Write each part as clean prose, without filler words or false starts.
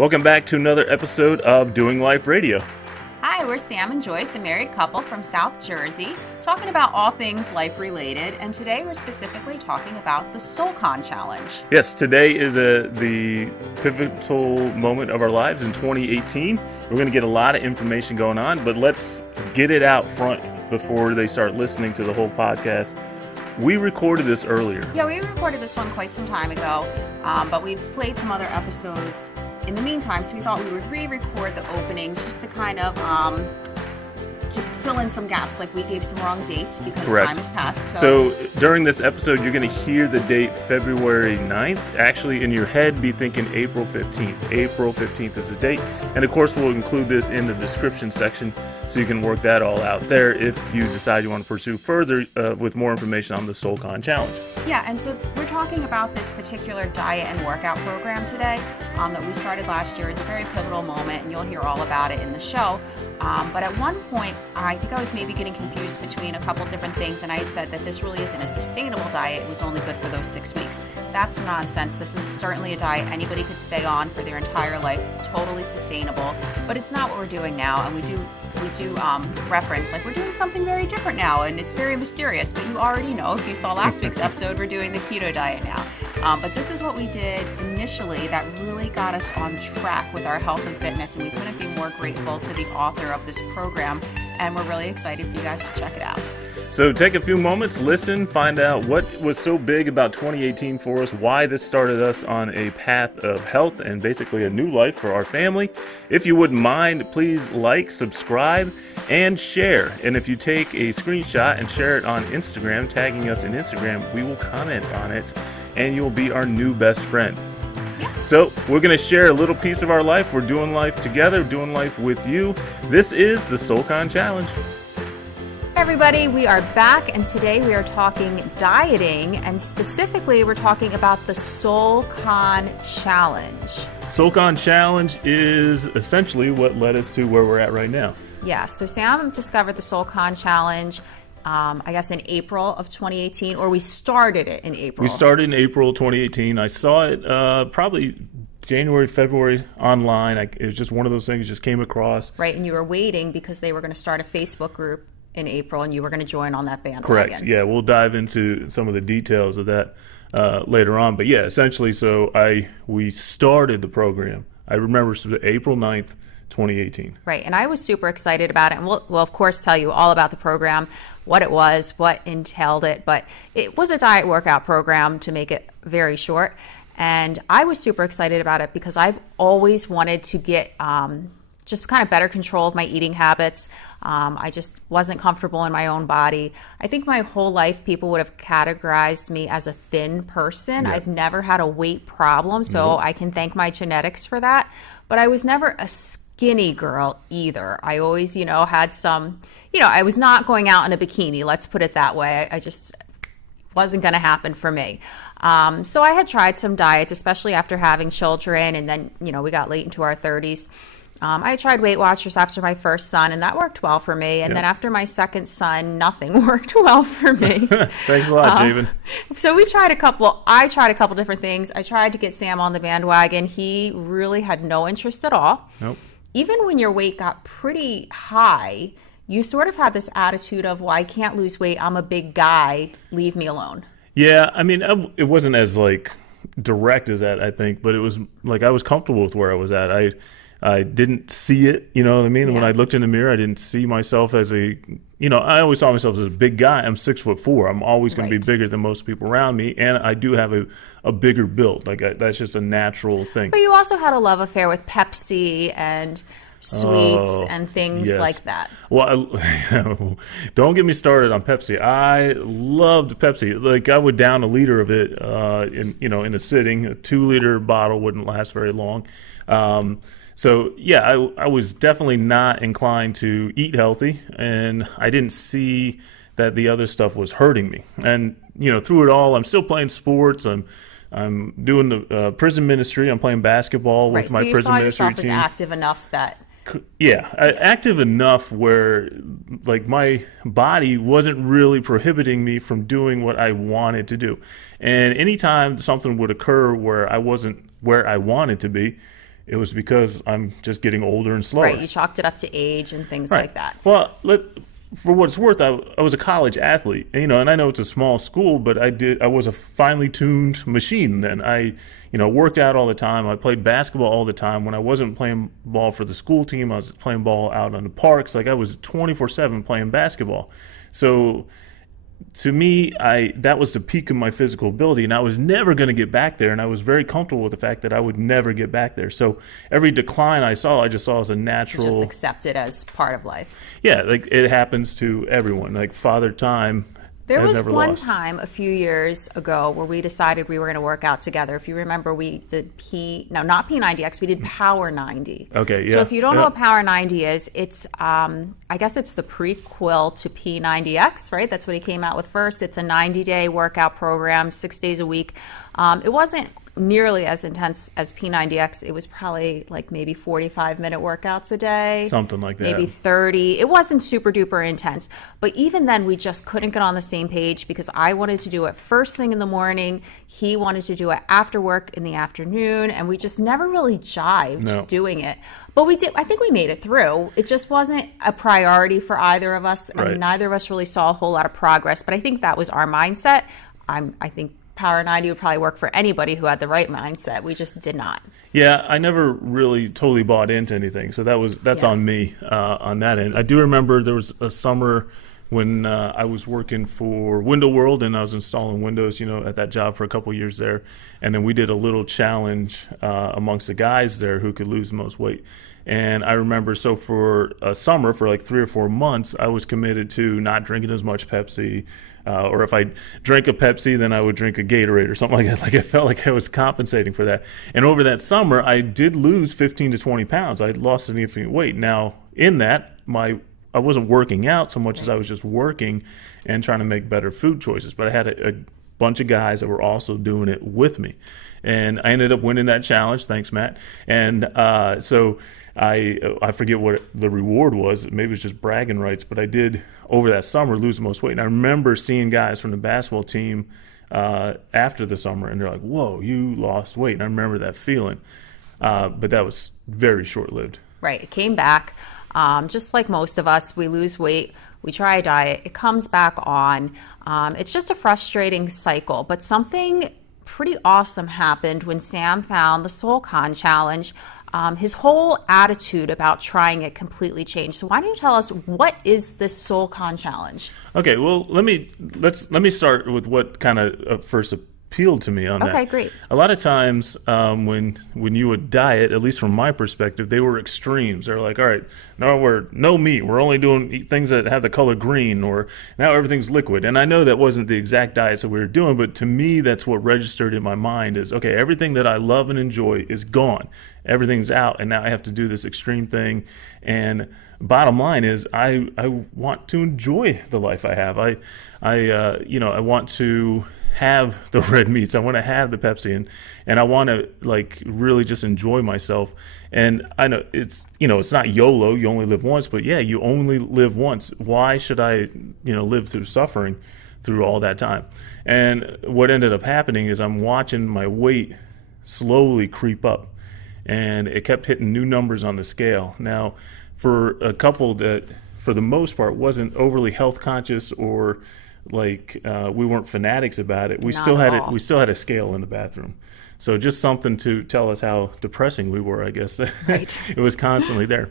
Welcome back to another episode of Doing Life Radio. Hi, we're Sam and Joyce, a married couple from South Jersey, talking about all things life-related, and today we're specifically talking about the SoulCon Challenge. Yes, today is the pivotal moment of our lives in 2018. We're going to get a lot of information going on, but let's get it out front before they start listening to the whole podcast. We recorded this earlier. Yeah, we recorded this one quite some time ago, but we've played some other episodes in the meantime, so we thought we would re-record the opening just to kind of just fill in some gaps, like we gave some wrong dates because Correct. Time has passed. So during this episode, you're going to hear the date February 9th. Actually, in your head, be thinking April 15th. April 15th is the date. And of course, we'll include this in the description section so you can work that all out there if you decide you want to pursue further with more information on the SoulCon Challenge. Yeah, and so we're talking about this particular diet and workout program today that we started last year. It's a very pivotal moment, and you'll hear all about it in the show. But at one point, I think I was maybe getting confused between a couple different things, and I had said that this really isn't a sustainable diet. It was only good for those 6 weeks. That's nonsense. This is certainly a diet anybody could stay on for their entire life, totally sustainable. But it's not what we're doing now, and we do reference, like, we're doing something very different now, and it's very mysterious, but you already know, if you saw last week's episode, we're doing the keto diet now. But this is what we did initially that really got us on track with our health and fitness, and we couldn't be more grateful to the author of this program, and we're really excited for you guys to check it out. So take a few moments, listen, find out what was so big about 2018 for us, why this started us on a path of health and basically a new life for our family. If you wouldn't mind, please like, subscribe, and share. And if you take a screenshot and share it on Instagram, tagging us in Instagram, we will comment on it, and you'll be our new best friend. So we're going to share a little piece of our life. We're doing life together, doing life with you. This is the SoulCon Challenge. Everybody, we are back, and today we are talking dieting, and specifically we're talking about the SoulCon Challenge. SoulCon Challenge is essentially what led us to where we're at right now. Yeah, so Sam discovered the SoulCon Challenge, I guess in April of 2018, or we started it in April. We started in April 2018. I saw it probably January, February online. It was just one of those things just came across. Right, and you were waiting because they were going to start a Facebook group in April, and you were going to join on that bandwagon. Correct. Yeah, we'll dive into some of the details of that later on. But yeah, essentially, so we started the program. I remember April 9th, 2018. Right, and I was super excited about it, and we'll of course tell you all about the program, what it was, what entailed it, but it was a diet workout program, to make it very short, and I was super excited about it because I've always wanted to get just kind of better control of my eating habits. I just wasn't comfortable in my own body. I think my whole life people would have categorized me as a thin person. Yeah. I've never had a weight problem, so I can thank my genetics for that. But I was never a skinny girl either. I always, had some, I was not going out in a bikini, let's put it that way. I just wasn't going to happen for me. So I had tried some diets, especially after having children, and then, we got late into our 30s. I tried Weight Watchers after my first son, and that worked well for me. And then after my second son, nothing worked well for me. Thanks a lot, Javen. So I tried a couple different things. I tried to get Sam on the bandwagon. He really had no interest at all. Nope. Even when your weight got pretty high, you sort of had this attitude of, well, I can't lose weight. I'm a big guy. Leave me alone. Yeah, I mean, it wasn't as direct as that, I think, but it was I was comfortable with where I was at. I didn't see it, you know what I mean? Yeah. When I looked in the mirror, I didn't see myself as I always saw myself as a big guy. I'm 6'4". I'm always going to be bigger than most people around me, and I do have a bigger build. That's just a natural thing. But you also had a love affair with Pepsi and sweets and things like that. Well, don't get me started on Pepsi. I loved Pepsi. I would down a liter of it in a sitting. A 2-liter bottle wouldn't last very long. So yeah, I was definitely not inclined to eat healthy, and I didn't see that the other stuff was hurting me. And through it all, I'm still playing sports. I'm doing the prison ministry. I'm playing basketball with my prison ministry team. So you saw yourself as active enough that. Yeah, active enough where my body wasn't really prohibiting me from doing what I wanted to do. And anytime something would occur where I wasn't where I wanted to be, it was because I'm just getting older and slower. Right. You chalked it up to age and things like that. Well, for what it's worth, I was a college athlete, and I know it's a small school, but I was a finely tuned machine then. I worked out all the time. I played basketball all the time. When I wasn't playing ball for the school team, I was playing ball out on the parks. Like, I was 24/7 playing basketball. So to me, that was the peak of my physical ability, and I was never going to get back there, and I was very comfortable with the fact that I would never get back there. So every decline I just saw as a natural... You just accept it as part of life. Yeah, like, it happens to everyone. Like, Father Time... There was one time a few years ago where we decided we were going to work out together. If you remember, we did not P90X, we did Power 90. Okay, yeah. So if you don't know what Power 90 is, it's, I guess it's the prequel to P90X, right? That's what he came out with first. It's a 90-day workout program, 6 days a week. It wasn't nearly as intense as P90X. It was probably like maybe 45-minute workouts a day. Something like that. Maybe 30. It wasn't super duper intense. But even then, we just couldn't get on the same page because I wanted to do it first thing in the morning. He wanted to do it after work in the afternoon. And we just never really jived doing it. But we did. I think we made it through. It just wasn't a priority for either of us. Right. And neither of us really saw a whole lot of progress. But I think that was our mindset. I think Power 90 would probably work for anybody who had the right mindset. We just did not. Yeah, I never really totally bought into anything, so that's on me on that end. I do remember there was a summer when I was working for Window World, and I was installing windows, at that job for a couple years there, and then we did a little challenge amongst the guys there who could lose the most weight. And I remember, so for a summer, for like 3 or 4 months, I was committed to not drinking as much Pepsi, or if I drank a Pepsi, then I would drink a Gatorade or something like that. Like, I felt like I was compensating for that. And over that summer, I did lose 15 to 20 pounds. I lost significant weight. Now, in that, I wasn't working out so much as I was just working and trying to make better food choices. But I had a bunch of guys that were also doing it with me. And I ended up winning that challenge. Thanks, Matt. And so I forget what the reward was. Maybe it was just bragging rights, but I did, over that summer, lose the most weight. And I remember seeing guys from the basketball team after the summer, and they're like, whoa, you lost weight. And I remember that feeling. But that was very short-lived. Right. It came back. Just like most of us, we lose weight, we try a diet, it comes back on. It's just a frustrating cycle. But something pretty awesome happened when Sam found the SoulCon challenge. His whole attitude about trying it completely changed. So why don't you tell us, what is this SoulCon challenge? Okay, well, let me start with what kind of first appealed to me on that. Okay, great. A lot of times when you would diet, at least from my perspective, they were extremes. They're like, all right, no meat. We're only doing things that have the color green, or now everything's liquid. And I know that wasn't the exact diets that we were doing, but to me, that's what registered in my mind is, okay, everything that I love and enjoy is gone. Everything's out, and now I have to do this extreme thing. And bottom line is, I want to enjoy the life I have. I want to have the red meats. I want to have the Pepsi, and I want to really just enjoy myself. And I know it's not YOLO, you only live once, but yeah, you only live once. Why should I live through suffering through all that time? And what ended up happening is I'm watching my weight slowly creep up, and it kept hitting new numbers on the scale. Now, for a couple that for the most part wasn't overly health conscious, or we weren't fanatics about it, we still had a scale in the bathroom. So just something to tell us how depressing we were, I guess. Right. It was constantly there.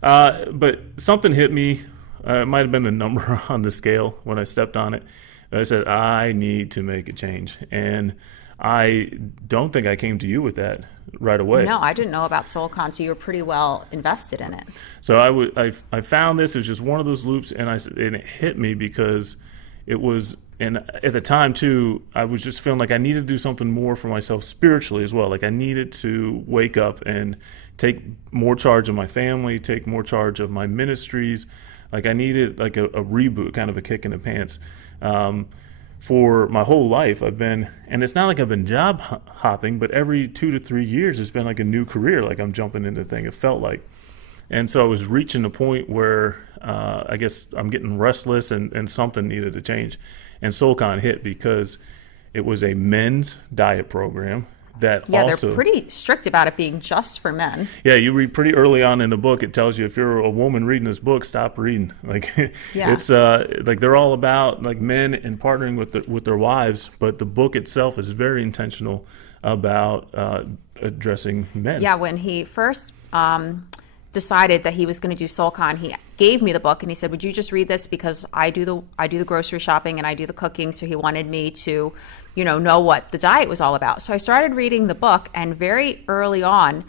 But something hit me. It might have been the number on the scale when I stepped on it. I said, I need to make a change. And I don't think I came to you with that right away. No, I didn't know about SoulCon, so you were pretty well invested in it. So I found this. It was just one of those loops, and it hit me because it was, and at the time too, I was just feeling like I needed to do something more for myself spiritually as well. Like, I needed to wake up and take more charge of my family, take more charge of my ministries. Like, I needed a reboot, kind of a kick in the pants. For my whole life, and it's not like I've been job hopping, but every 2 to 3 years, it's been like a new career. Like, I'm jumping into a thing, it felt like. And so I was reaching a point where I guess I'm getting restless, and something needed to change. And SoulCon hit because it was a men's diet program that Yeah, also... they're pretty strict about it being just for men. Yeah, you read pretty early on in the book, it tells you if you're a woman reading this book, stop reading. Like, Yeah. it's like they're all about like men and partnering with their wives, but the book itself is very intentional about addressing men. Yeah, when he first decided that he was going to do SoulCon, he gave me the book and he said, "Would you just read this, because I do the grocery shopping and I do the cooking." So he wanted me to, know what the diet was all about. So I started reading the book, and very early on,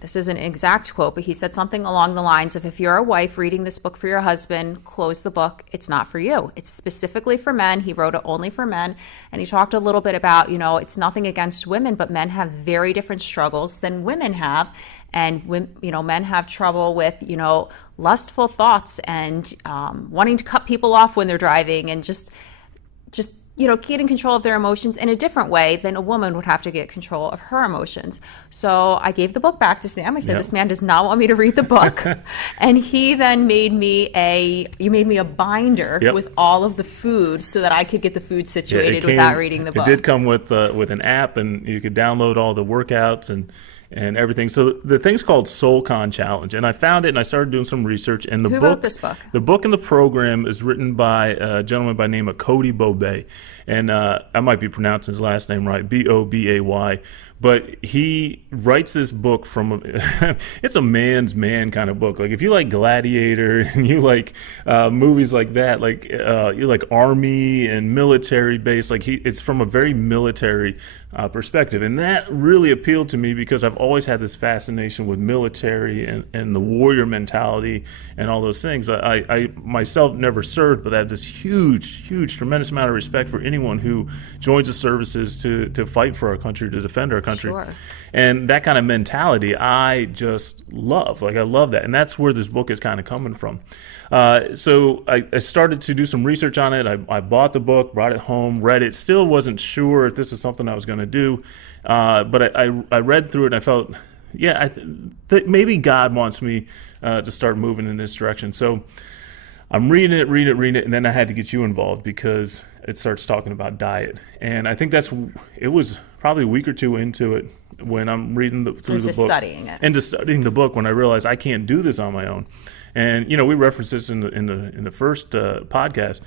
this isn't an exact quote, but he said something along the lines of, if you're a wife reading this book for your husband, close the book. It's not for you. It's specifically for men. He wrote it only for men. And he talked a little bit about, it's nothing against women, but men have very different struggles than women have. And men have trouble with, lustful thoughts and wanting to cut people off when they're driving, and just getting control of their emotions in a different way than a woman would have to get control of her emotions. So I gave the book back to Sam. I said, This man does not want me to read the book. And he then made me a binder with all of the food so that I could get the food situated without reading the book. It did come with an app, and you could download all the workouts and everything. So the thing's called SoulCon Challenge, and I found it and I started doing some research. And Who wrote this book? The book and the program is written by a gentleman by the name of Cody Bobay, and I might be pronouncing his last name right, Bobay. But he writes this book from it's a man's man kind of book. Like if you like Gladiator and you like movies like that, like you like army and military base, like it's from a very military perspective, and that really appealed to me because I've always had this fascination with military and the warrior mentality and all those things. I myself never served, but I have this huge, tremendous amount of respect for anyone who joins the services to fight for our country, to defend our country. Sure. And that kind of mentality I just love. Like I love that, and that's where this book is kind of coming from. So I started to do some research on it. I bought the book, brought it home, read it. Still wasn't sure if this is something I was going to do, but I read through it and I felt, I think maybe God wants me to start moving in this direction. So I'm reading it, and then I had to get you involved because it starts talking about diet. And I think it was probably a week or two into it when I'm reading through the book. Studying it. And just studying the book when I realized I can't do this on my own. And, we referenced this in the first podcast.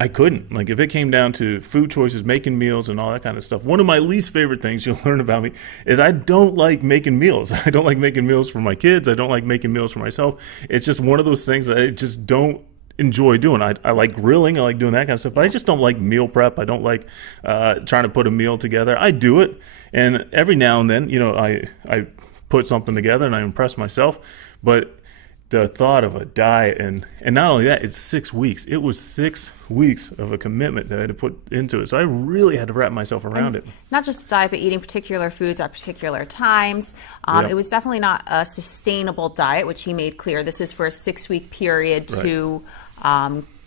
I couldn't. Like if it came down to food choices, making meals and all that kind of stuff, one of my least favorite things you'll learn about me is I don't like making meals. I don't like making meals for my kids. I don't like making meals for myself. It's just one of those things that I just don't enjoy doing. I like grilling. I like doing that kind of stuff, but I just don't like meal prep. I don't like trying to put a meal together. I do it. And every now and then, I put something together and I impress myself, but the thought of a diet and not only that, it's 6 weeks. It was 6 weeks of a commitment that I had to put into it. So I really had to wrap myself around it. Not just a diet, but eating particular foods at particular times. It was definitely not a sustainable diet, which he made clear. This is for a 6-week period to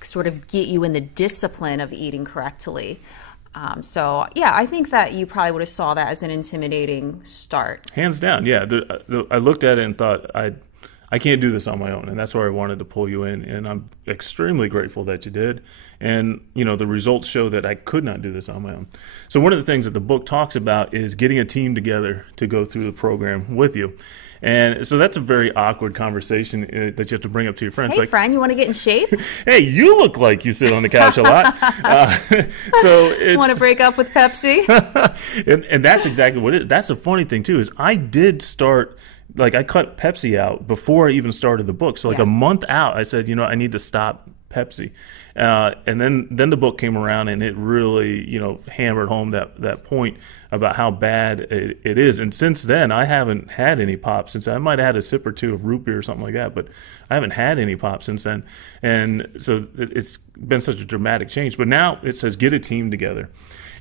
sort of get you in the discipline of eating correctly. So I think that you probably would have saw that as an intimidating start. Hands down, yeah. I looked at it and thought, I can't do this on my own, and that's where I wanted to pull you in, and I'm extremely grateful that you did. And, the results show that I could not do this on my own. So one of the things that the book talks about is getting a team together to go through the program with you. And so that's a very awkward conversation that you have to bring up to your friends. Hey, friend, you want to get in shape? Hey, you look like you sit on the couch a lot. So want to break up with Pepsi? and that's exactly what it is. That's the funny thing, too, is I did start... Like I cut Pepsi out before I even started the book. So like a month out, I said, I need to stop Pepsi. And then the book came around and it really, hammered home that point about how bad it is. And since then, I haven't had any pop since. I might have had a sip or two of root beer or something like that, but I haven't had any pop since then. And so it's been such a dramatic change. But now it says get a team together.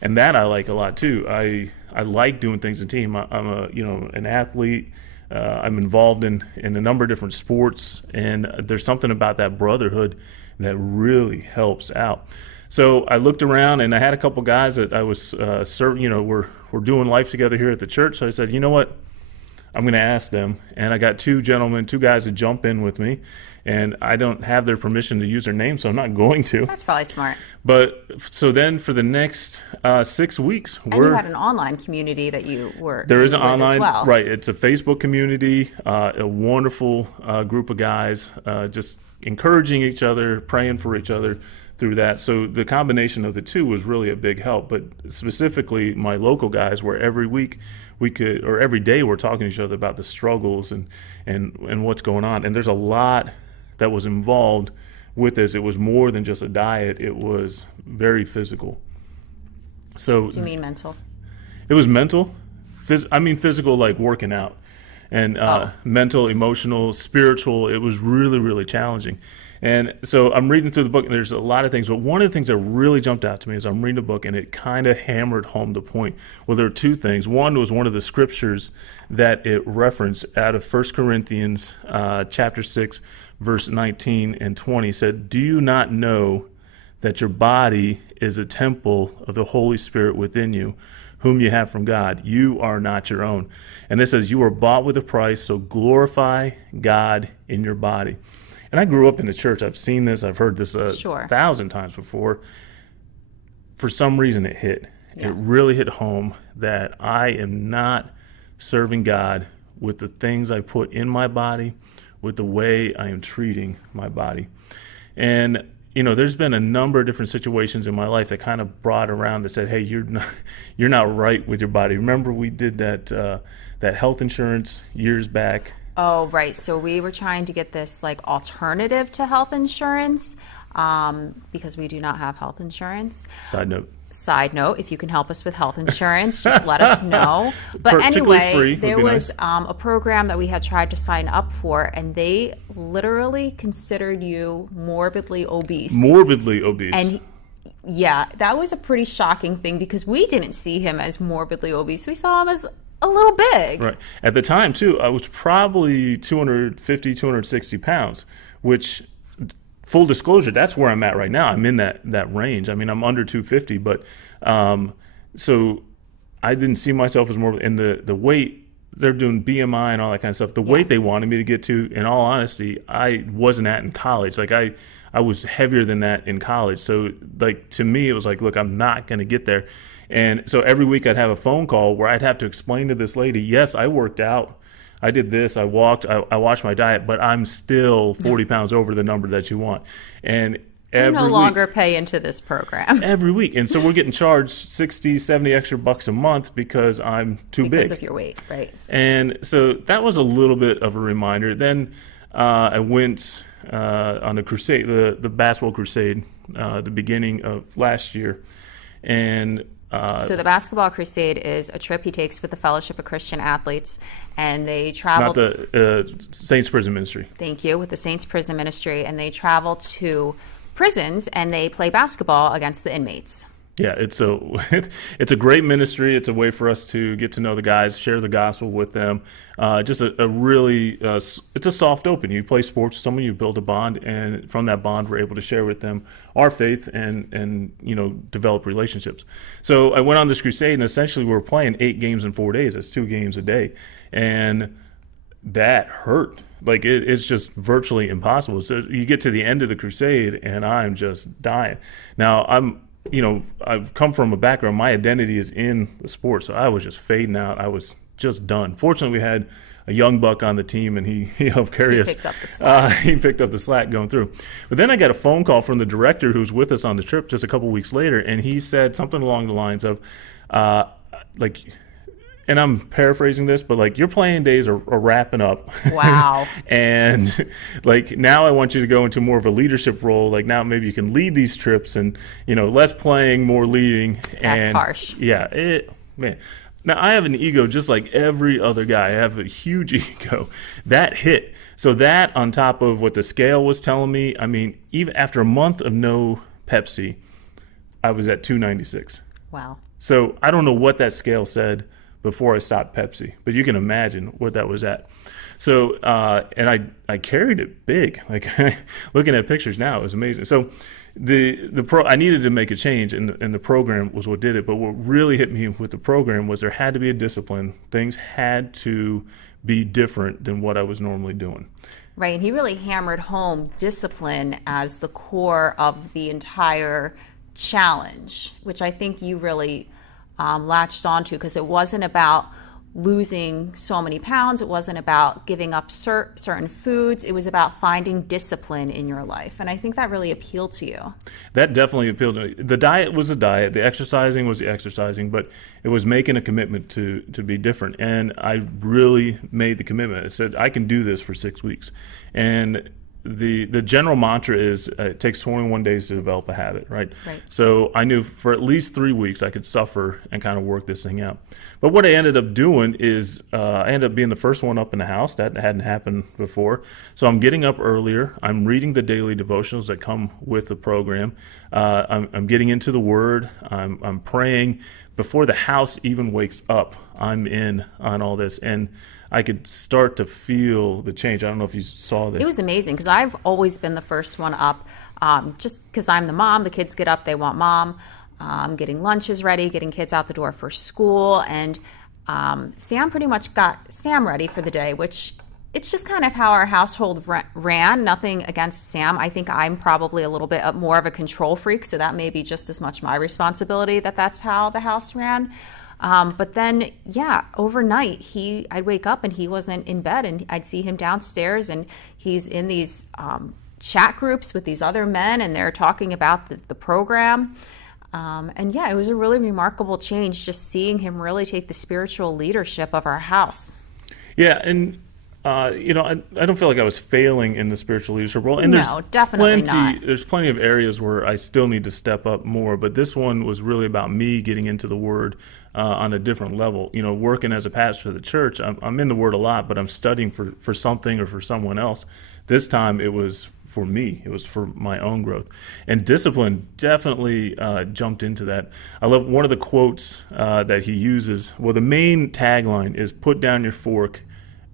And that I like a lot too. I like doing things in team. I'm an athlete. I'm involved in a number of different sports, and there's something about that brotherhood that really helps out. So I looked around, and I had a couple guys that I was serving. We're doing life together here at the church. So I said, you know what? I'm going to ask them. And I got two guys to jump in with me. And I don't have their permission to use their name, so I'm not going to. That's probably smart. But so then for the next 6 weeks, and you had an online community that you were there is an with online, as well. right? It's a Facebook community, a wonderful group of guys, just encouraging each other, praying for each other through that. So the combination of the two was really a big help. But specifically, my local guys, where every week or every day we're talking to each other about the struggles and what's going on. And there's a lot that was involved with this. It was more than just a diet. It was very physical. So do you mean mental? It was mental. I mean physical, like working out, and mental, emotional, spiritual. It was really, really challenging. And so I'm reading through the book, and there's a lot of things. But one of the things that really jumped out to me is I'm reading the book, and it kind of hammered home the point. Well, there are two things. One was one of the scriptures that it referenced out of 1 Corinthians chapter 6, verse 19 and 20. Said, "Do you not know that your body is a temple of the Holy Spirit within you, whom you have from God? You are not your own." And it says, "You were bought with a price, so glorify God in your body." And I grew up in the church. I've seen this. I've heard this 1,000 times before. For some reason, it hit. Yeah. It really hit home that I am not serving God with the things I put in my body, with the way I am treating my body. And, you know, there's been a number of different situations in my life that kind of brought around that said, hey, you're not right with your body. Remember we did that health insurance years back? Oh, right. So we were trying to get this like alternative to health insurance because we do not have health insurance. Side note, if you can help us with health insurance, just let us know. But anyway, there was a program that we had tried to sign up for, and they literally considered you morbidly obese. Morbidly obese. And yeah, that was a pretty shocking thing because we didn't see him as morbidly obese. We saw him as a little big. Right. At the time, too, I was probably 250, 260 pounds, which, full disclosure, that's where I'm at right now. I'm in that range. I mean, I'm under 250, but so I didn't see myself as more, and the weight, they're doing BMI and all that kind of stuff. The weight they wanted me to get to, in all honesty, I wasn't at in college. Like I was heavier than that in college. So like to me, it was like, look, I'm not going to get there. And so every week I'd have a phone call where I'd have to explain to this lady, yes, I worked out, I did this, I walked, I watched my diet, but I'm still 40 pounds over the number that you want. And you no longer pay into this program. Every week. And so we're getting charged 60, 70 extra bucks a month because I'm too big. Because of your weight, right. And so that was a little bit of a reminder. Then I went on a crusade, the basketball crusade, the beginning of last year. And so the Basketball Crusade is a trip he takes with the Fellowship of Christian Athletes, and they travel... Not the Saints Prison Ministry. Thank you, with the Saints Prison Ministry, and they travel to prisons, and they play basketball against the inmates. Yeah, it's a great ministry. It's a way for us to get to know the guys, share the gospel with them. Just a really, it's a soft open. You play sports with someone, you build a bond, and from that bond, we're able to share with them our faith and develop relationships. So I went on this crusade, and essentially we were playing 8 games in 4 days. That's 2 games a day, and that hurt. Like it's just virtually impossible. So you get to the end of the crusade, and I'm just dying. Now I've come from a background, my identity is in the sport, so I was just fading out. I was just done. Fortunately, we had a young buck on the team, and he helped carry us. He picked up the slack. He picked up the slack going through. But then I got a phone call from the director who was with us on the trip just a couple weeks later, and he said something along the lines of, and I'm paraphrasing this, but like your playing days are wrapping up. Wow. And like now I want you to go into more of a leadership role. Like now maybe you can lead these trips and, less playing, more leading. That's harsh. Yeah. Man. Now I have an ego just like every other guy. I have a huge ego. That hit. So that on top of what the scale was telling me, I mean, even after a month of no Pepsi, I was at 296. Wow. So I don't know what that scale said before I stopped Pepsi, but you can imagine what that was at. So, and I carried it big. Like looking at pictures now, it was amazing. So I needed to make a change, and the program was what did it. But what really hit me with the program was there had to be a discipline. Things had to be different than what I was normally doing. Right, and he really hammered home discipline as the core of the entire challenge, which I think you really latched onto, because it wasn't about losing so many pounds. It wasn't about giving up certain foods. It was about finding discipline in your life. And I think that really appealed to you. That definitely appealed to me. The diet was the diet. The exercising was the exercising. But it was making a commitment to be different. And I really made the commitment. I said, I can do this for 6 weeks. And the general mantra is it takes 21 days to develop a habit, right? So I knew for at least 3 weeks I could suffer and kind of work this thing out. But what I ended up doing is I ended up being the first one up in the house. That hadn't happened before. So I'm getting up earlier. I'm reading the daily devotionals that come with the program. I'm getting into the Word. I'm praying. Before the house even wakes up, I'm in on all this. And I could start to feel the change. I don't know if you saw that. It was amazing, because I've always been the first one up, just because I'm the mom. The kids get up, they want mom. Getting lunches ready, getting kids out the door for school. And Sam pretty much got Sam ready for the day, which it's just kind of how our household ran. Nothing against Sam. I think I'm probably a little bit more of a control freak, so that may be just as much my responsibility that's how the house ran. But then, yeah, overnight, I'd wake up and he wasn't in bed, and I'd see him downstairs, and he's in these chat groups with these other men, and they're talking about the program. And yeah, it was a really remarkable change, just seeing him really take the spiritual leadership of our house. Yeah, and I don't feel like I was failing in the spiritual leadership role. And no, definitely not. There's plenty of areas where I still need to step up more, but this one was really about me getting into the Word on a different level. Working as a pastor of the church, I'm in the Word a lot, but I'm studying for something or for someone else. This time it was for me. It was for my own growth. And discipline definitely jumped into that. I love one of the quotes that he uses. Well, the main tagline is, "Put down your fork,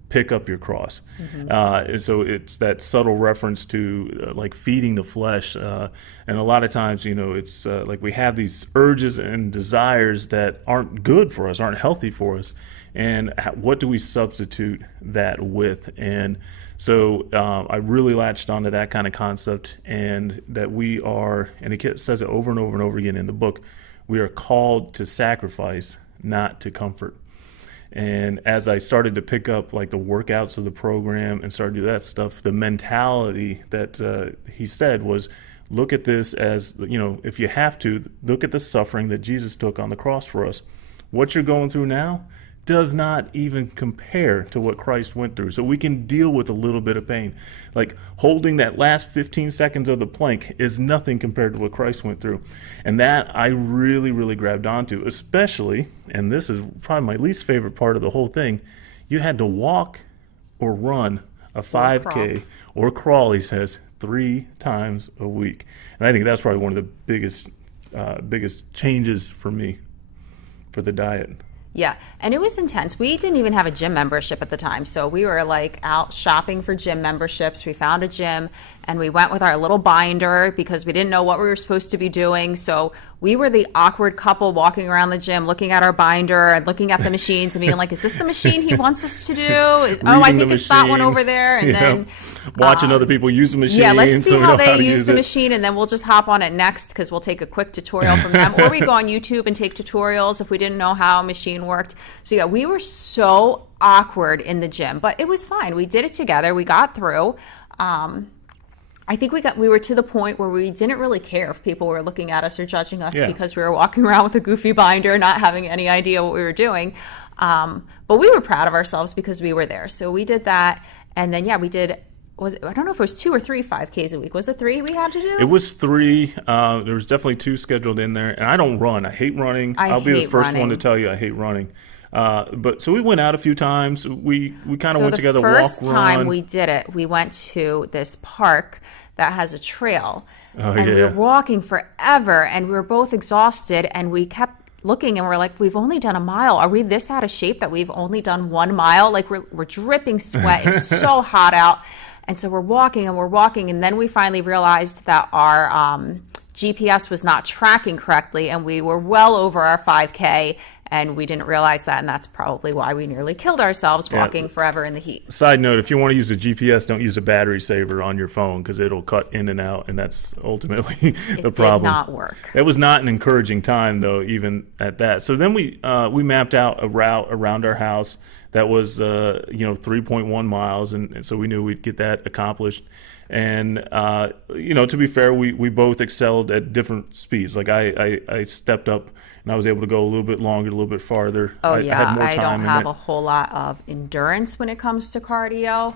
pick up your cross." And so it's that subtle reference to like feeding the flesh. And a lot of times, it's like we have these urges and desires that aren't good for us, aren't healthy for us. And what do we substitute that with? And so I really latched onto that kind of concept, and that we are, and it says it over and over and over again in the book, we are called to sacrifice, not to comfort. And as I started to pick up like the workouts of the program and started to do that stuff, the mentality that he said was, look at this as, if you have to, look at the suffering that Jesus took on the cross for us. What you're going through now does not even compare to what Christ went through. So we can deal with a little bit of pain. Like holding that last 15 seconds of the plank is nothing compared to what Christ went through. And that I really, really grabbed onto, especially, and this is probably my least favorite part of the whole thing, you had to walk or run a 5K or crawl, he says, 3 times a week. And I think that's probably one of the biggest changes for me for the diet. Yeah, and it was intense. We didn't even have a gym membership at the time, so we were like out shopping for gym memberships. We found a gym, and we went with our little binder because we didn't know what we were supposed to be doing. So we were the awkward couple walking around the gym, looking at our binder and looking at the machines and being like, is this the machine he wants us to do? I think it's that one over there. And then watching other people use the machine. Yeah, let's see how they use the machine, and then we'll just hop on it next because we'll take a quick tutorial from them. Or we'd go on YouTube and take tutorials if we didn't know how a machine worked. So yeah, we were so awkward in the gym, but it was fine. We did it together. We got through. I think we were to the point where we didn't really care if people were looking at us or judging us because we were walking around with a goofy binder, not having any idea what we were doing. But we were proud of ourselves because we were there. So we did that. And then, we did, I don't know if it was 2 or 3 5Ks a week. Was it 3 we had to do? It was 3. There was definitely 2 scheduled in there. And I don't run. I hate running. I'll be the first one to tell you I hate running. But so we went out a few times. We kind of went together, walk, run. The first time we did it, we went to this park that has a trail. We were walking forever, and we were both exhausted, and we kept looking, and we're like, we've only done a mile. Are we this out of shape that we've only done 1 mile? Like we're dripping sweat. It's so hot out. And so we're walking, and then we finally realized that our GPS was not tracking correctly, and we were well over our 5K, And we didn't realize that, and that's probably why we nearly killed ourselves walking forever in the heat. Side note, if you want to use a GPS, don't use a battery saver on your phone because it'll cut in and out, and that's ultimately the problem. It did not work. It was not an encouraging time, though, even at that. So then we mapped out a route around our house that was 3.1 miles, and so we knew we'd get that accomplished. And to be fair, we both excelled at different speeds. Like I stepped up and I was able to go a little bit longer, a little bit farther. I had more time. I don't have a whole lot of endurance when it comes to cardio.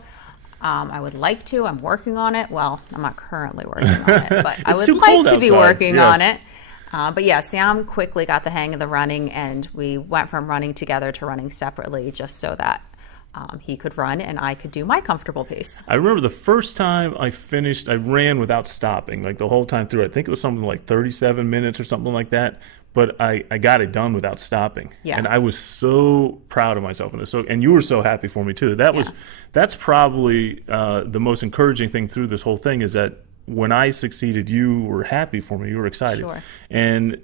I would like to. I'm working on it. Well, I'm not currently working on it, but I would like to be working on it. But yeah, Sam quickly got the hang of the running, and we went from running together to running separately just so that he could run and I could do my comfortable pace. I remember the first time I finished, I ran without stopping, like the whole time through. I think it was something like 37 minutes or something like that. But I got it done without stopping. Yeah. And I was so proud of myself. And you were so happy for me, too. That's probably the most encouraging thing through this whole thing is that when I succeeded, you were happy for me. You were excited. Sure. And,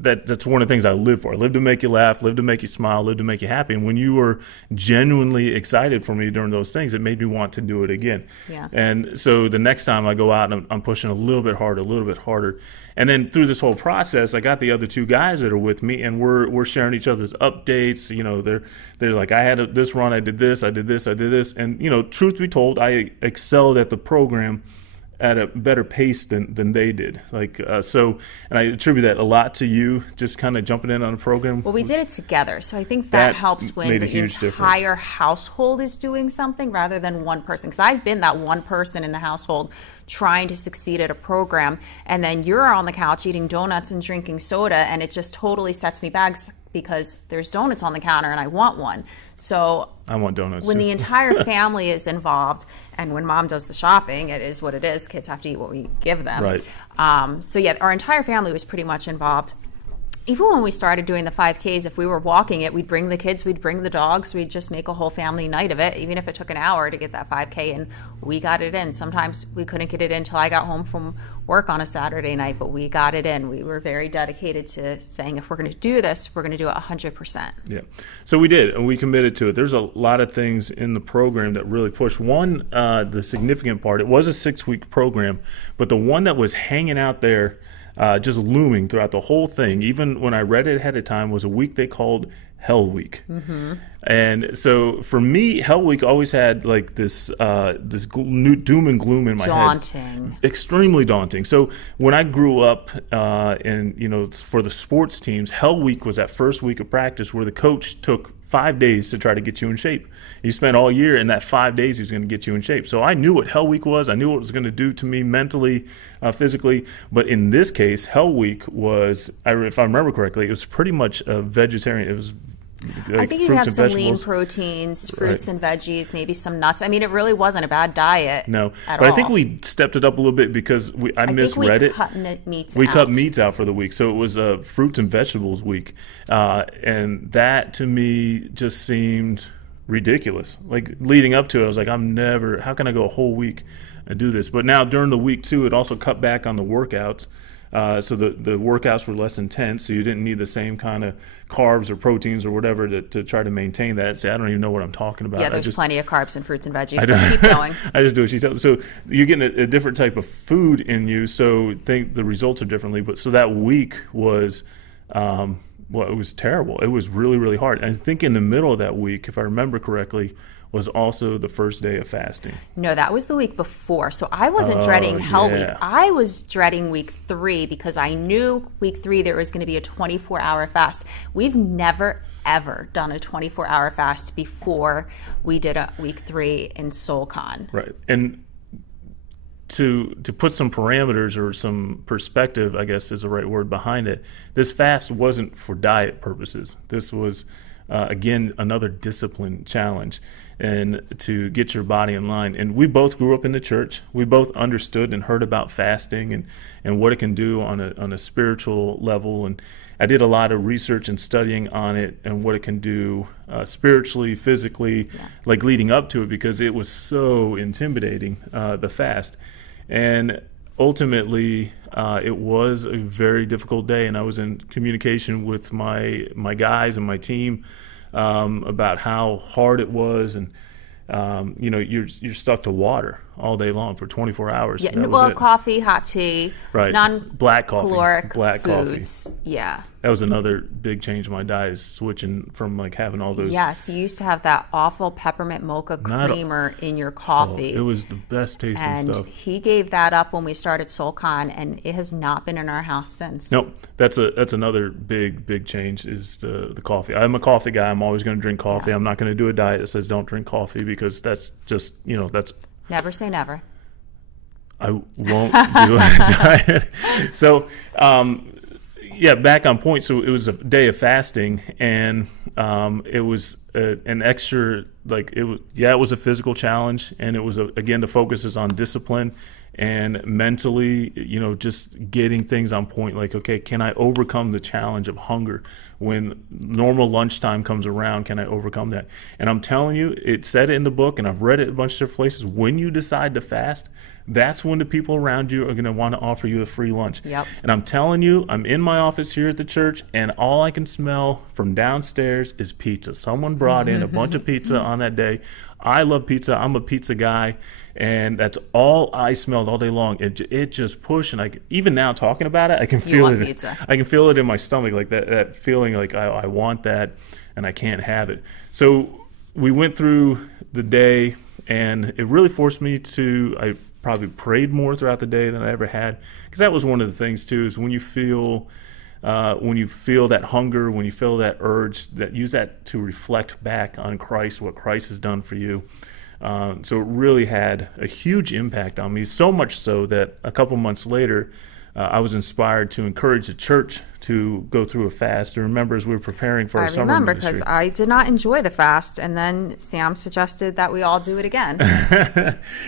that's one of the things I live for. I live to make you laugh, live to make you smile, live to make you happy. And when you were genuinely excited for me during those things, it made me want to do it again. Yeah. And so the next time I go out and I'm pushing a little bit harder. And then through this whole process, I got the other two guys that are with me, and we're sharing each other's updates. They're like, I had this run, I did this. And, truth be told, I excelled at the program at a better pace than they did. And I attribute that a lot to you just kind of jumping in on the program. Well, we did it together, so I think that helps when the entire household is doing something rather than one person. Because I've been that one person in the household trying to succeed at a program, and then you're on the couch eating donuts and drinking soda, and it just totally sets me back because there's donuts on the counter and I want one. So I want donuts when too. the entire family is involved, and when mom does the shopping, it is what it is. Kids have to eat what we give them. Right. So yeah, our entire family was pretty much involved. Even when we started doing the 5Ks, if we were walking it, we'd bring the kids, we'd bring the dogs, we'd just make a whole family night of it, even if it took an hour to get that 5K, and we got it in. Sometimes we couldn't get it in until I got home from work on a Saturday night, but we got it in. We were very dedicated to saying, if we're going to do this, we're going to do it 100%. Yeah. So we did, and we committed to it. There's a lot of things in the program that really pushed. One, the significant part, it was a 6-week program, but the one that was hanging out there just looming throughout the whole thing, even when I read it ahead of time, was a week they called Hell Week. Mm-hmm. And so for me, Hell Week always had like this doom and gloom in my head. Daunting. Extremely daunting. So when I grew up, and for the sports teams, Hell Week was that first week of practice where the coach took 5 days to try to get you in shape. He spent all year, and that 5 days he was going to get you in shape. So I knew what Hell Week was. I knew what it was going to do to me mentally, physically. But in this case, Hell Week was, if I remember correctly, it was pretty much a vegetarian. It was I think you have some lean proteins, fruits and veggies, maybe some nuts. I mean, it really wasn't a bad diet. No, but I think we stepped it up a little bit because I misread it. We cut meats out for the week, so it was a fruits and vegetables week, and that to me just seemed ridiculous. Like leading up to it, I was like, how can I go a whole week and do this? But now during the week too, it also cut back on the workouts. So the workouts were less intense, so you didn't need the same kind of carbs or proteins or whatever to try to maintain that. See, I don't even know what I'm talking about. Yeah, there's plenty of carbs and fruits and veggies, but keep going. I just do what she tells me. So you're getting a different type of food in you, so think the results are differently. But so that week was, it was terrible. It was really, really hard. And I think in the middle of that week, if I remember correctly, was also the first day of fasting. No, that was the week before. So I wasn't dreading Hell Week. I was dreading week 3 because I knew week 3 there was going to be a 24-hour fast. We've never, ever done a 24-hour fast before we did a week 3 in SoulCon. Right. And to put some parameters or some perspective, I guess is the right word behind it, this fast wasn't for diet purposes. This was, again, another discipline challenge, and to get your body in line. And we both grew up in the church. We both understood and heard about fasting and what it can do on a spiritual level. And I did a lot of research and studying on it and what it can do spiritually, physically, like leading up to it, because it was so intimidating, the fast. And ultimately, it was a very difficult day, and I was in communication with my guys and my team about how hard it was, and you're stuck to water all day long for 24 hours. Yeah, well, coffee, hot tea, right? Black coffee, caloric black foods. Coffee. Yeah, that was another big change in my diet, is switching from like having all those. Yes, you used to have that awful peppermint mocha creamer in your coffee. Oh, it was the best tasting stuff. And he gave that up when we started SoulCon, and it has not been in our house since. Nope, that's another big change, is the coffee. I'm a coffee guy. I'm always going to drink coffee. Yeah. I'm not going to do a diet that says don't drink coffee, because that's just, that's. Never say never. I won't do a diet. So, back on point. So it was a day of fasting, and it was an extra, it was a physical challenge, and it was, again, the focus is on discipline and mentally, just getting things on point. Like, okay, can I overcome the challenge of hunger? When normal lunchtime comes around, can I overcome that? And I'm telling you, it said it in the book, and I've read it a bunch of different places. When you decide to fast, that's when the people around you are going to want to offer you a free lunch. Yep. And I'm telling you, I'm in my office here at the church, and all I can smell from downstairs is pizza. Someone brought in a bunch of pizza on that day. I love pizza. I'm a pizza guy, and that's all I smelled all day long. It just pushed, and even now talking about it, I can feel it. Pizza. I can feel it in my stomach, like that feeling, like I want that, and I can't have it. So we went through the day, and it really forced me to. I probably prayed more throughout the day than I ever had, because that was one of the things too. Is when you feel that hunger, when you feel that urge, that use that to reflect back on Christ, what Christ has done for you. So it really had a huge impact on me, so much so that a couple months later, I was inspired to encourage the church to go through a fast. And remember, as we were preparing for our summer ministry. I remember, because I did not enjoy the fast, and then Sam suggested that we all do it again.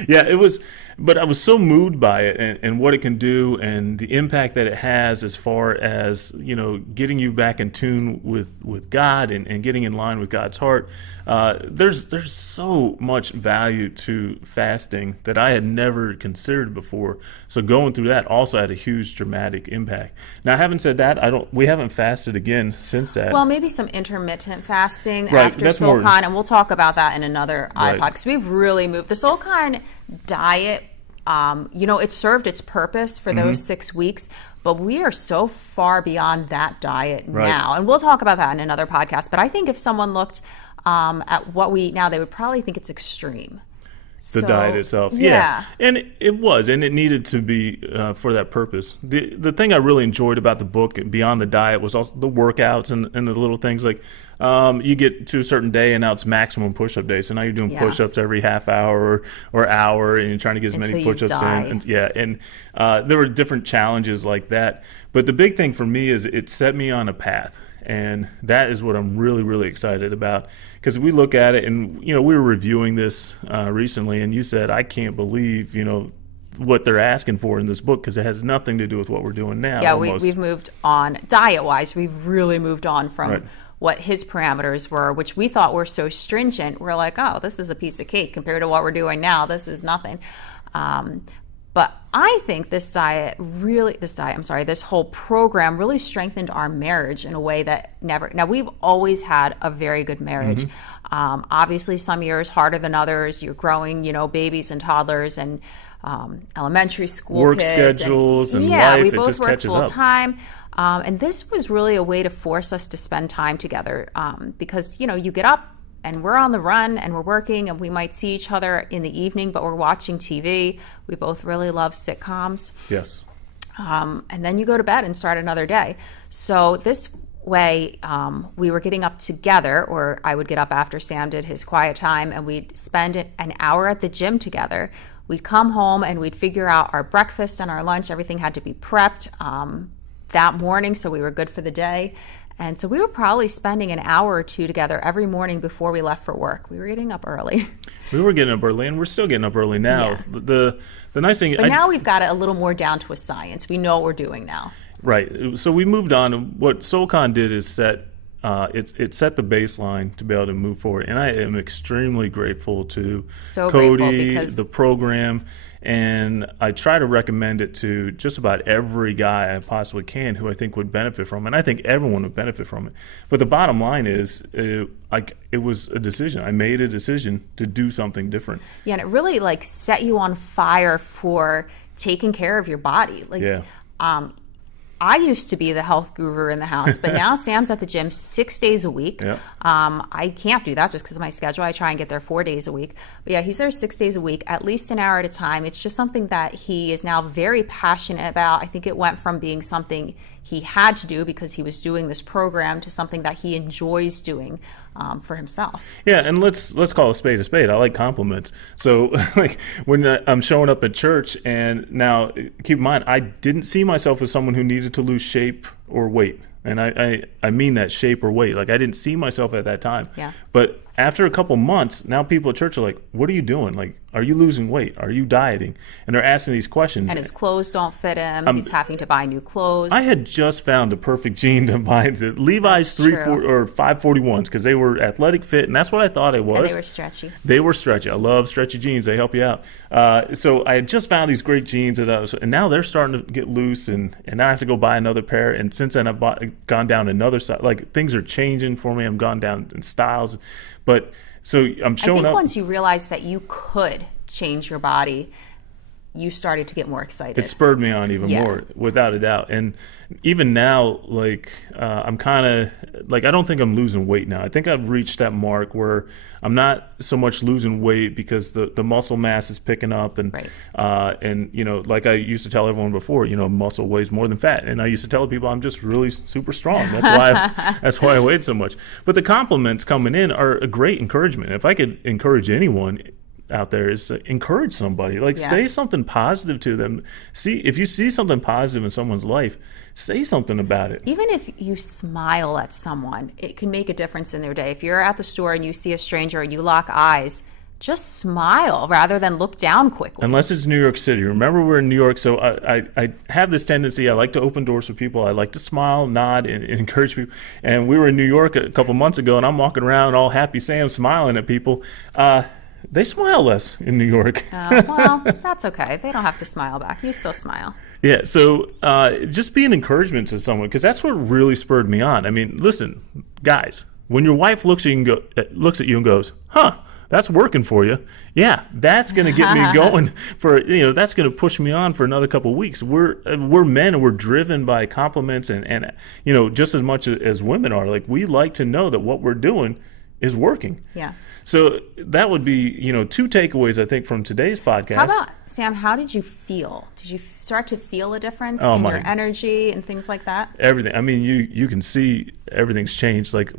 Yeah, it was, but I was so moved by it and what it can do, and the impact that it has as far as, getting you back in tune with God and getting in line with God's heart. There's so much value to fasting that I had never considered before. So going through that also had a huge dramatic impact. Now, having said that, we haven't fasted again since that. Well, maybe some intermittent fasting after SoulCon, and we'll talk about that in another iPod, because we've really moved. The SoulCon diet, it served its purpose for those 6 weeks, but we are so far beyond that diet now. And we'll talk about that in another podcast. But I think if someone looked at what we eat now, they would probably think it's extreme. The diet itself. Yeah. And it was, and it needed to be for that purpose. The thing I really enjoyed about the book, beyond the diet, was also the workouts and the little things like you get to a certain day, and now it's maximum push-up day. So now you're doing push-ups every half hour or hour, and you're trying to get as many push-ups in. And there were different challenges like that. But the big thing for me is it set me on a path. And that is what I'm really, really excited about. Because we look at it, and, we were reviewing this recently, and you said, I can't believe, what they're asking for in this book, because it has nothing to do with what we're doing now. Yeah, we've moved on. Diet-wise, we've really moved on from what his parameters were, which we thought were so stringent. We're like, oh, this is a piece of cake compared to what we're doing now. This is nothing. But I think this whole program really strengthened our marriage in a way that now we've always had a very good marriage. Obviously some years harder than others. You're growing, babies and toddlers and elementary school work kids schedules and life. We both just work catches full up. time. And this was really a way to force us to spend time together because, you get up and we're on the run and we're working, and we might see each other in the evening, but we're watching TV. We both really love sitcoms. Yes. And then you go to bed and start another day. So this way, we were getting up together, or I would get up after Sam did his quiet time, and we'd spend an hour at the gym together. We'd come home and we'd figure out our breakfast and our lunch. Everything had to be prepped that morning, so we were good for the day. And so we were probably spending an hour or two together every morning before we left for work. We were getting up early. We were getting up early, and we're still getting up early now. Yeah. The nice thing... But now we've got it a little more down to a science. We know what we're doing now. Right. So we moved on. What SoulCon did is set the baseline to be able to move forward. And I am extremely grateful to Cody, the program, And I try to recommend it to just about every guy I possibly can who I think would benefit from it. And I think everyone would benefit from it. But the bottom line is, it was a decision. I made a decision to do something different. Yeah, and it really like set you on fire for taking care of your body. Like, yeah. I used to be the health guru in the house, but now Sam's at the gym 6 days a week. Yeah. I can't do that just because of my schedule. I try and get there 4 days a week. But yeah, he's there 6 days a week, at least an hour at a time. It's just something that he is now very passionate about. I think it went from being something he had to do because he was doing this program to something that he enjoys doing for himself. Yeah, and let's call a spade a spade. I like compliments. So like when I'm showing up at church, and now keep in mind, I didn't see myself as someone who needed to lose shape or weight. And I mean that, shape or weight. Like I didn't see myself at that time. Yeah. But after a couple months, now people at church are like, what are you doing? Like, are you losing weight? Are you dieting? And they're asking these questions. And his clothes don't fit him. He's having to buy new clothes. I had just found the perfect jean to buy the Levi's 541s because they were athletic fit, and that's what I thought it was. And they were stretchy. They were stretchy. I love stretchy jeans. They help you out. So I had just found these great jeans, and now they're starting to get loose, and now I have to go buy another pair. And since then, I've gone down another side. Like things are changing for me. I'm gone down in styles. But so I'm showing up. I think once you realized that you could change your body, you started to get more excited. It spurred me on even more, without a doubt. And even now, like I'm kind of like, I don't think I'm losing weight now. I think I've reached that mark where I'm not so much losing weight because the muscle mass is picking up, and and you know, like I used to tell everyone before, you know, muscle weighs more than fat, and I used to tell people I'm just really super strong. That's why I weighed so much. But the compliments coming in are a great encouragement. If I could encourage anyone out there, is encourage somebody. Like say something positive to them. See, if you see something positive in someone's life, say something about it. Even if you smile at someone, it can make a difference in their day. If you're at the store and you see a stranger and you lock eyes, just smile rather than look down quickly. Unless it's New York City. Remember, we're in New York, so I have this tendency. I like to open doors for people. I like to smile, nod, and encourage people. And we were in New York a couple months ago, and I'm walking around all happy Sam, smiling at people. They smile less in New York. Well, that's okay. They don't have to smile back. You still smile. Yeah, so just be an encouragement to someone, because that's what really spurred me on. I mean, listen, guys, when your wife looks at you and goes, huh, that's working for you. Yeah, that's going to get me going for, you know, that's going to push me on for another couple of weeks. We're men, and we're driven by compliments, and you know, just as much as women are. Like, we like to know that what we're doing is working. Yeah. So that would be, you know, 2 takeaways, I think, from today's podcast. How about, Sam, how did you feel? Did you start to feel a difference in your energy and things like that? Everything. I mean, you can see everything's changed. Like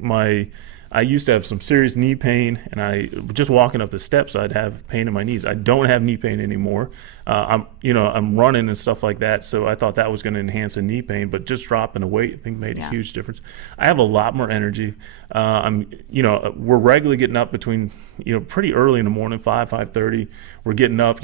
I used to have some serious knee pain, and I just walking up the steps, I'd have pain in my knees. I don't have knee pain anymore. I'm running and stuff like that, so I thought that was going to enhance the knee pain, but just dropping the weight, I think, made a huge difference. I have a lot more energy. We're regularly getting up between, pretty early in the morning, 5:30. We're getting up,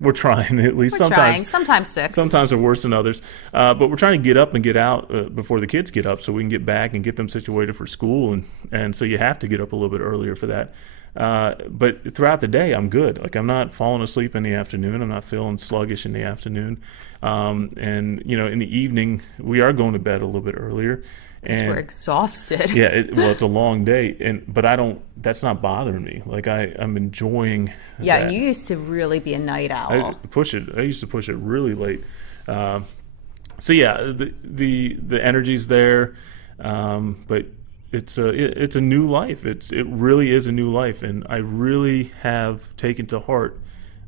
we're trying at least sometimes 6. Sometimes they're worse than others. But we're trying to get up and get out before the kids get up so we can get back and get them situated for school. And so you have to get up a little bit earlier for that. But throughout the day, I'm good. Like, I'm not falling asleep in the afternoon. I'm not feeling sluggish in the afternoon. In the evening, we are going to bed a little bit earlier. Because we're exhausted. Yeah, it's a long day, but that's not bothering me. Like, I'm enjoying that. And you used to really be a night owl. I used to push it really late. So yeah, the energy's there, but it's a new life. It really is a new life, and I really have taken to heart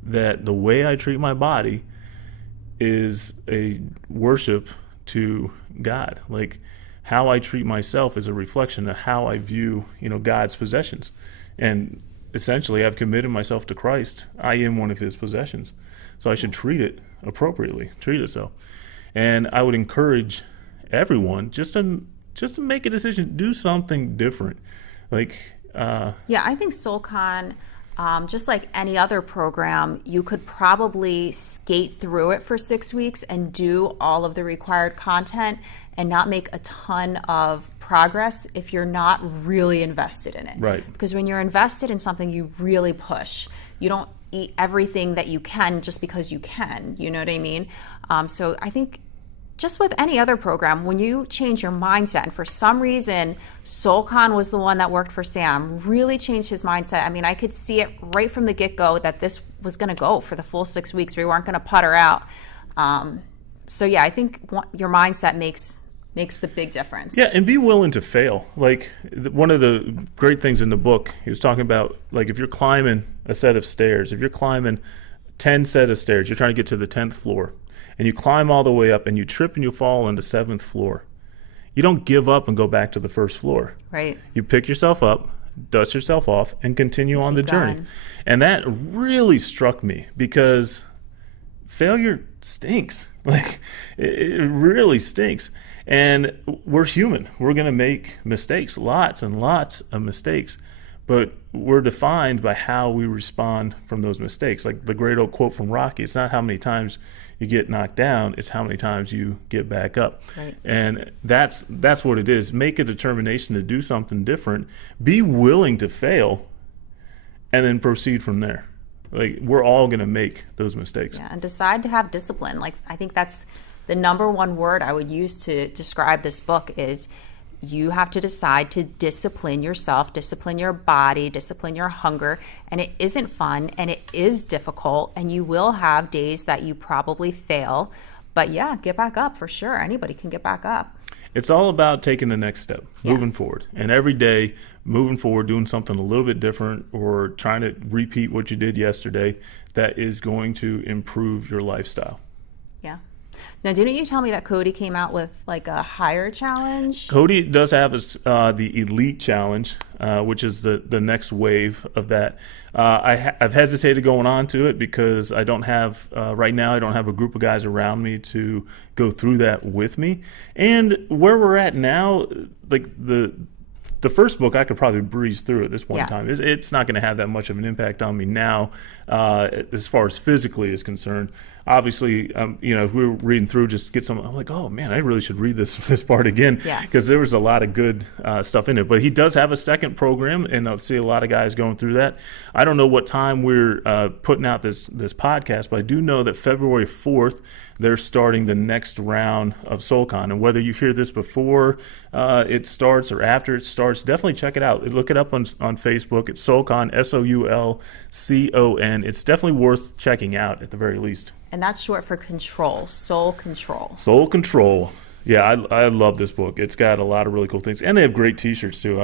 that the way I treat my body is a worship to God. Like, how I treat myself is a reflection of how I view, God's possessions. And essentially, I've committed myself to Christ. I am one of his possessions. So I should treat it appropriately, treat it so. And I would encourage everyone just to make a decision, do something different. Like, I think SoulCon, just like any other program, you could probably skate through it for 6 weeks and do all of the required content and not make a ton of progress if you're not really invested in it. Right. Because when you're invested in something, you really push. You don't eat everything that you can just because you can. You know what I mean? So I think just with any other program, when you change your mindset, and for some reason, SoulCon was the one that worked for Sam, really changed his mindset. I mean, I could see it right from the get-go that this was going to go for the full 6 weeks. We weren't going to putter out. So yeah, I think your mindset makes the big difference. Yeah, and be willing to fail. Like, one of the great things in the book, he was talking about, like, if you're climbing a set of stairs, if you're climbing 10 set of stairs, you're trying to get to the 10th floor, and you climb all the way up, and you trip and you fall on the 7th floor. You don't give up and go back to the first floor. Right. You pick yourself up, dust yourself off, and continue on the journey. Going. And that really struck me, because failure stinks. Like, it really stinks. And we're human. We're going to make mistakes, lots and lots of mistakes. But we're defined by how we respond from those mistakes. Like the great old quote from Rocky, it's not how many times you get knocked down, it's how many times you get back up. Right. And that's what it is. Make a determination to do something different. Be willing to fail, and then proceed from there. Like, we're all going to make those mistakes. Yeah, and decide to have discipline. Like, I think that's the number one word I would use to describe this book is you have to decide to discipline yourself, discipline your body, discipline your hunger. And it isn't fun, and it is difficult, and you will have days that you probably fail. But yeah, get back up for sure. Anybody can get back up. It's all about taking the next step, moving forward. And every day, moving forward, doing something a little bit different, or trying to repeat what you did yesterday, that is going to improve your lifestyle. Yeah. Now, didn't you tell me that Cody came out with like a higher challenge? Cody does have the Elite Challenge, which is the next wave of that. I've hesitated going on to it because I don't have, right now, I don't have a group of guys around me to go through that with me. And where we're at now, like the first book, I could probably breeze through at this point in time. It's not going to have that much of an impact on me now, as far as physically is concerned. Obviously, you know, if we were reading through just to get some, I'm like, oh man, I really should read this part again, because there was a lot of good stuff in it. But he does have a second program, and I'll see a lot of guys going through that. I don't know what time we're putting out this podcast, but I do know that February 4th, they're starting the next round of SoulCon. And whether you hear this before it starts or after it starts, definitely check it out. Look it up on Facebook. It's SoulCon, SoulCon. It's definitely worth checking out at the very least. And that's short for control, soul control. Soul control. Yeah, I love this book. It's got a lot of really cool things. And they have great T-shirts, too.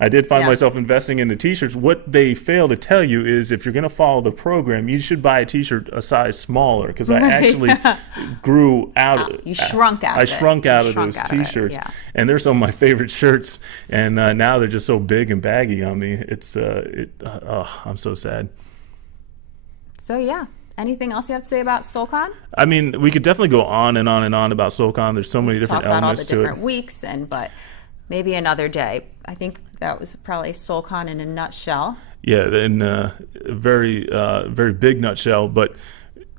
I did find myself investing in the T-shirts. What they fail to tell you is if you're going to follow the program, you should buy a T-shirt a size smaller, because I actually grew out. You shrunk out I of it. shrunk out of those T-shirts. And they're some of my favorite shirts. And now they're just so big and baggy on me. It's I'm so sad. So, yeah. Anything else you have to say about SoulCon? I mean, we could definitely go on and on and on about SoulCon. There's so many different elements to it. Talk about all the different weeks, but maybe another day. I think that was probably SoulCon in a nutshell. Yeah, in a very big nutshell. But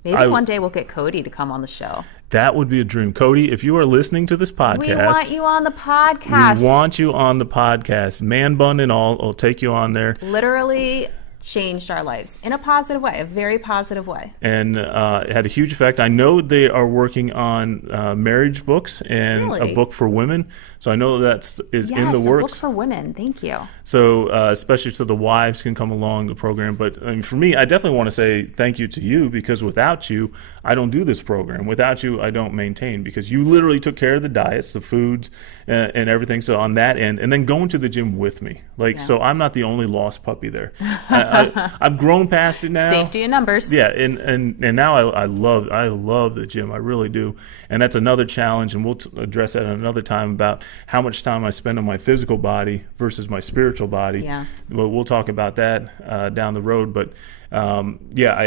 maybe one day we'll get Cody to come on the show. That would be a dream. Cody, if you are listening to this podcast, we want you on the podcast. We want you on the podcast. Man bun and all. I'll take you on there. Literally changed our lives in a positive way, a very positive way. And it had a huge effect. I know they are working on marriage books and a book for women. So I know that is in the works. Yes, a book for women. Thank you. So especially so the wives can come along the program. But I mean, for me, I definitely want to say thank you to you, because without you, I don't do this program. Without you, I don't maintain, because you literally took care of the diets, the foods, and everything. So on that end, and then going to the gym with me. So I'm not the only lost puppy there. I've grown past it now. Safety in numbers. Yeah, and now I love the gym. I really do. And that's another challenge, and we'll address that another time about how much time I spend on my physical body versus my spiritual body. Yeah. Well, we'll talk about that down the road. But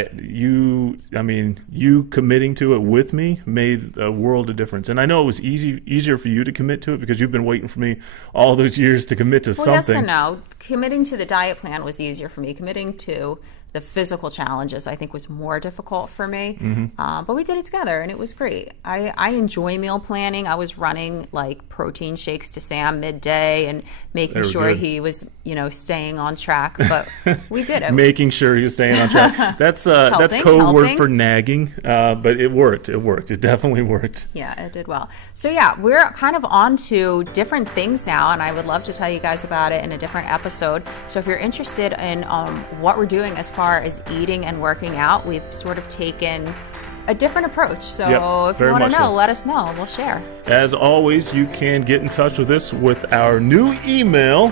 you committing to it with me made a world of difference. And I know it was easier for you to commit to it, because you've been waiting for me all those years to commit to something. Yes and no. Committing to the diet plan was easier for me. Committing to the physical challenges, I think, was more difficult for me. But we did it together, and it was great. I enjoy meal planning. I was running like protein shakes to Sam midday and making sure he was, staying on track. But we did it. Making sure he was staying staying on track. That's code word for nagging, but it worked. It worked. It definitely worked. Yeah, it did well. So yeah, we're kind of on to different things now, and I would love to tell you guys about it in a different episode. So if you're interested in what we're doing as far as eating and working out, we've sort of taken a different approach. So if you want to know, let us know. We'll share. As always, you can get in touch with us with our new email,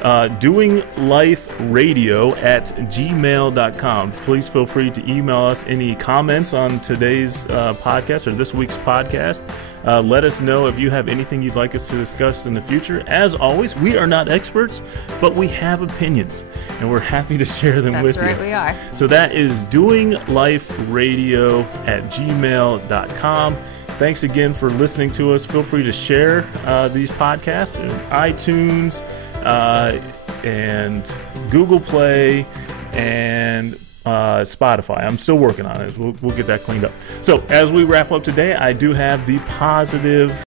doingliferadio@gmail.com. Please feel free to email us any comments on today's podcast or this week's podcast. Let us know if you have anything you'd like us to discuss in the future. As always, we are not experts, but we have opinions, and we're happy to share them with you. That's right, we are. So that is doingliferadio@gmail.com. Thanks again for listening to us. Feel free to share these podcasts in iTunes and Google Play and Spotify. I'm still working on it. We'll get that cleaned up. So as we wrap up today, I do have the positive